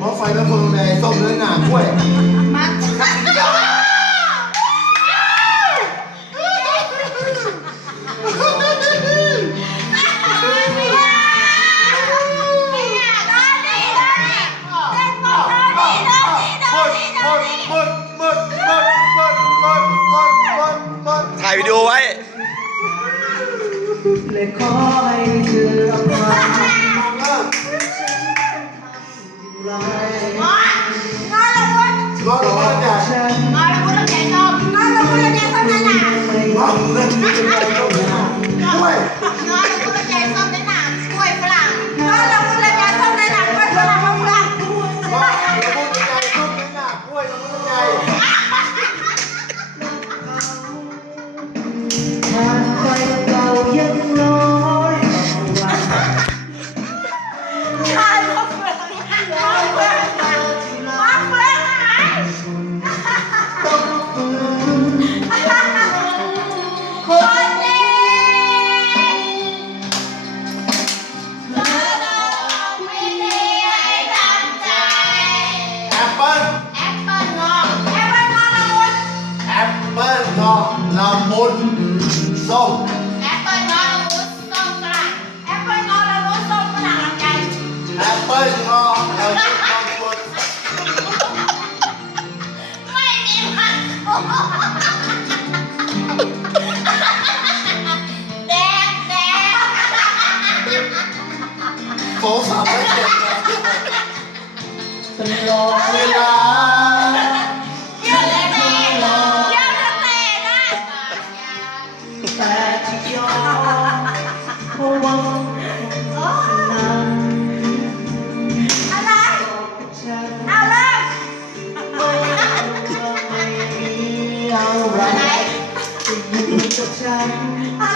มอไฟเป็นคนดูแส้มเนื้อหนากล้วยมันหมดหถ่ายวิดีโอไว้ และขอให้เธอรับฟัง life. ส้มแอปเปิ้ลงอละมุดส้มกรั่งแอปเปิ้ลงอละมุดส้มกรั่งลำไยแอปเปิ้ลงอเราจะส้มกระไม่มีผักโอ้โหแดงแดสามเจ็บนเป็นเวลา รักสิ่งนกับฉัน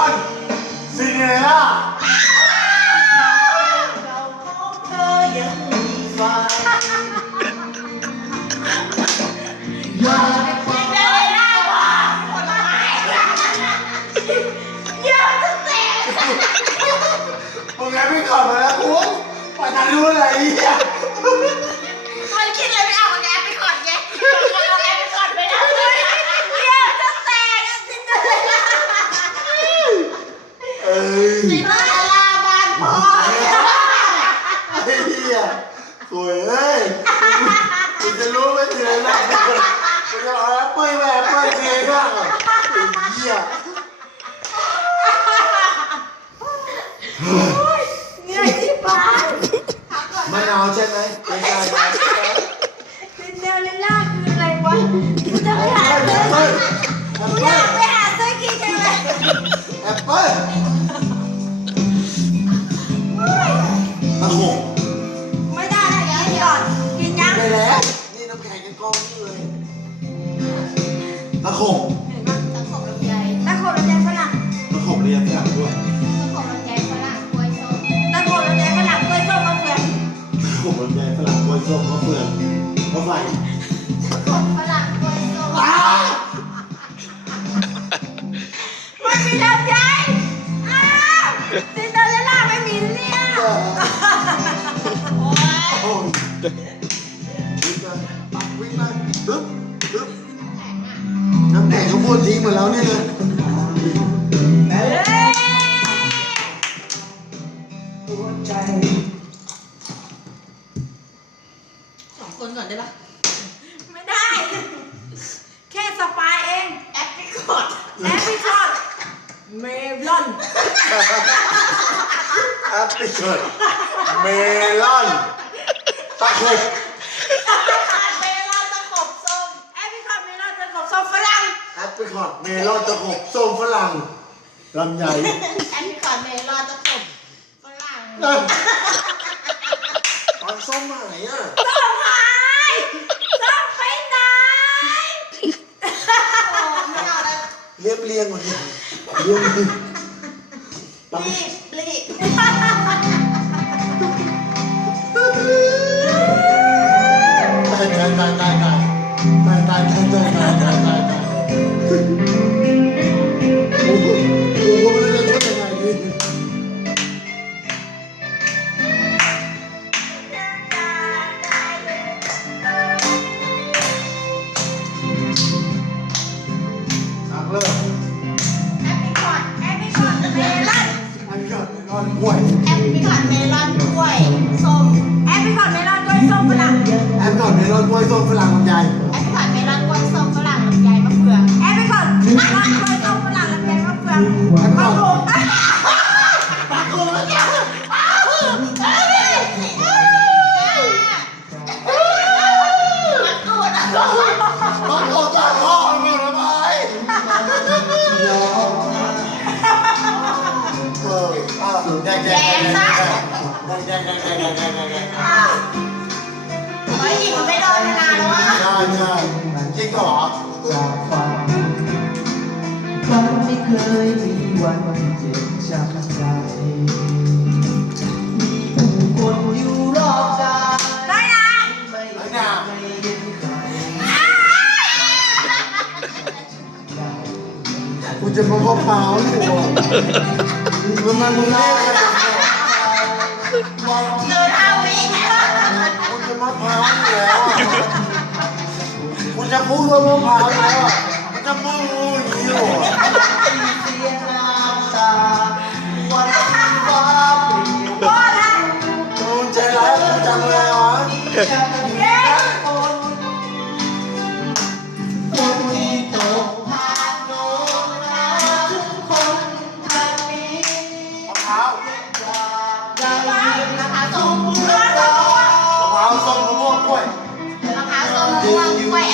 อนซินเดอเรลล่ 嘴巴 คนฝรั่งคนโตมัมีลำไยอ้าวเดอเรลล่ไม่มีเนี่ยน้ำแข็งเขาพูดทิ้งหมดแล้วเนี่ยนะสองคนก่อนได้ปะ แอปปิเกิดเมลอนตะคุบเมลอนตะขบส้มแอปพิคอดเมลอนตะขบส้มฝรั่งแอปปิคอดเมลอนตะคุบส้มฝรั่งลำไยแอปพิคอดเมลอนตะขบฝรั่งนั่นมันส้มไหนอะส้มหายส้มไปไหนโอ้ไม่เอาแล้วเรียบเรียงหมดเลยเรียงดิตำรีบรีบตายต Beli, beli. Tahan, ดนอนห่วยแอปพิคอดเมลอนกล้วยส้มแอปพิคอดเมลอนกล้วยส้มฝรั่งแอปก่อนเมลอนกล้วยส้มฝรั่งลำไยแอปพิคอดเมลอนกล้วยส้มฝรั่งลำไยมะเฟืองแอปพิคอดเมลอนกล้วยส้มฝรั่งลำไยมะเฟืองมะกรูดอะมะ แดงแดงแดงแดงแดงแดงแดงไอ้หญิงมันไม่โดนมานานแล้วอะใช่ใช่จริงเหรอจากฝันฝันไม่เคยมีวันเจ็บช้ำใจ มีผู้คนอยู่รอบกายได้นะไม่ไม่เห็นใครกูจะมาพ่อเปล่าอยู่ทำไมมึงเล่นกันแบ Pecah burung,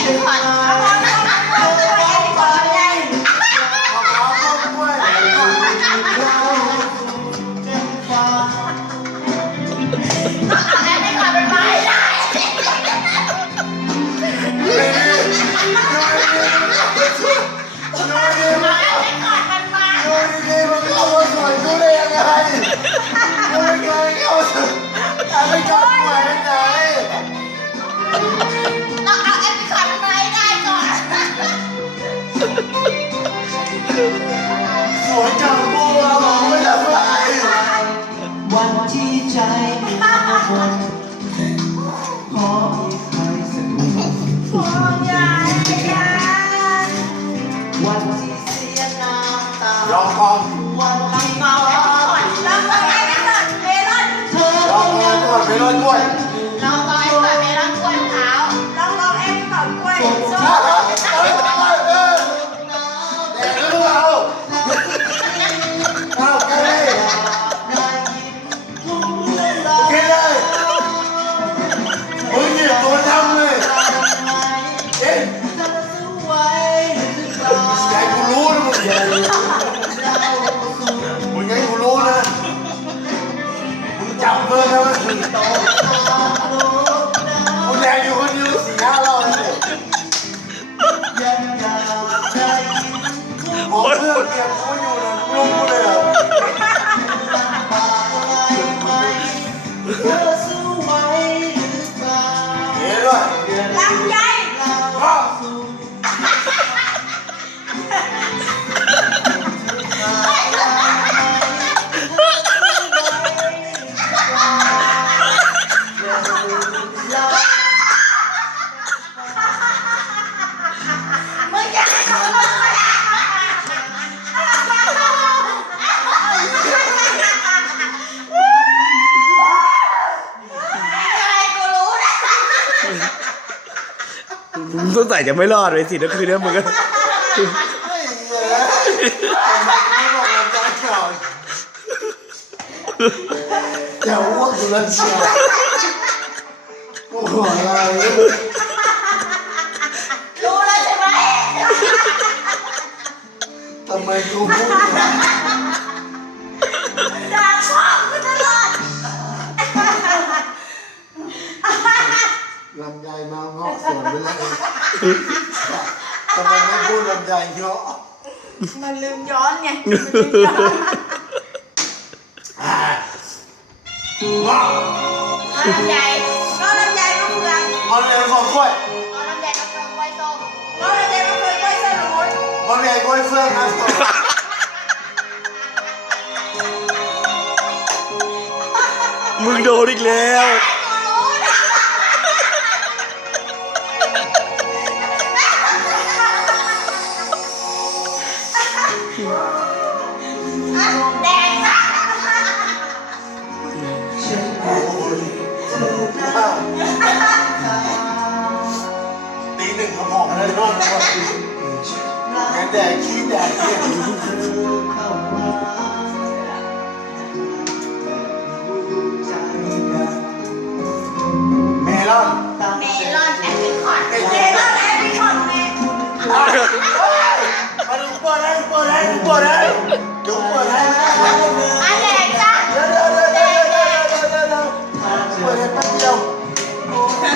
Thank. ลองกอมงลองกองก่อนเมลอนด้วย ใส่จะไม่รอดเลยสินะคืนนี้มึงก็ ไอ้เหี้ยทำไมไม่บอกลำไยก่อนอย่าอ้วกอยู่แล้วเชียวโอ้โหอะไรรู้แล้วใช่ไหมทำไมกูพูดอย่างนั้น สวนไปแล้วทำไมไม่พูดลำไยเงาะมันลืมย้อนไงมันลืมย้อนอ่าว้าวเอาลำไยเอาลำไยมะเฟืองมันเรียนของกล้วยเอาลำไยมะเฟืองไว้ส้มเอาลำไยมะเฟืองไว้สลุนมันเรียนกล้วยเฟื่องนะมึงโดนอีกแล้ว ตีหนึ่งเขาหมอกเลยนอนนอนแกแดดขี้แดดเนี่ยเมลอน เมลอนแอปเปิลคอร์ดเมลอนแอปเปิลคอร์ดเมลอน Porém, porém, porém. Deu um porém. Alexa! Não, não, não, não, não, não, não. Porém, papião.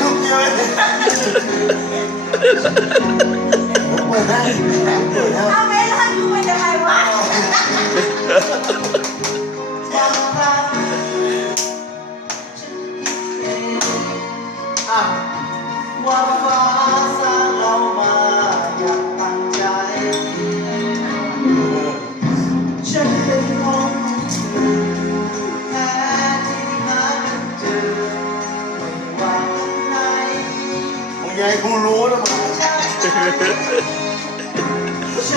Não deu, hein? Alguém não ajuda, vai lá. Ah, what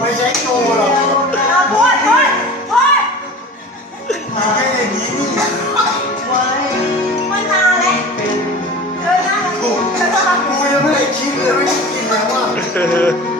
ไม่ใช่โจหรอกเอาพูดพูดพูดมาแค่อย่างนี้นี่มันมาแล้วเออน่ารัก กูยังไม่ได้คิดเลยไม่าจะกินแล้วอะ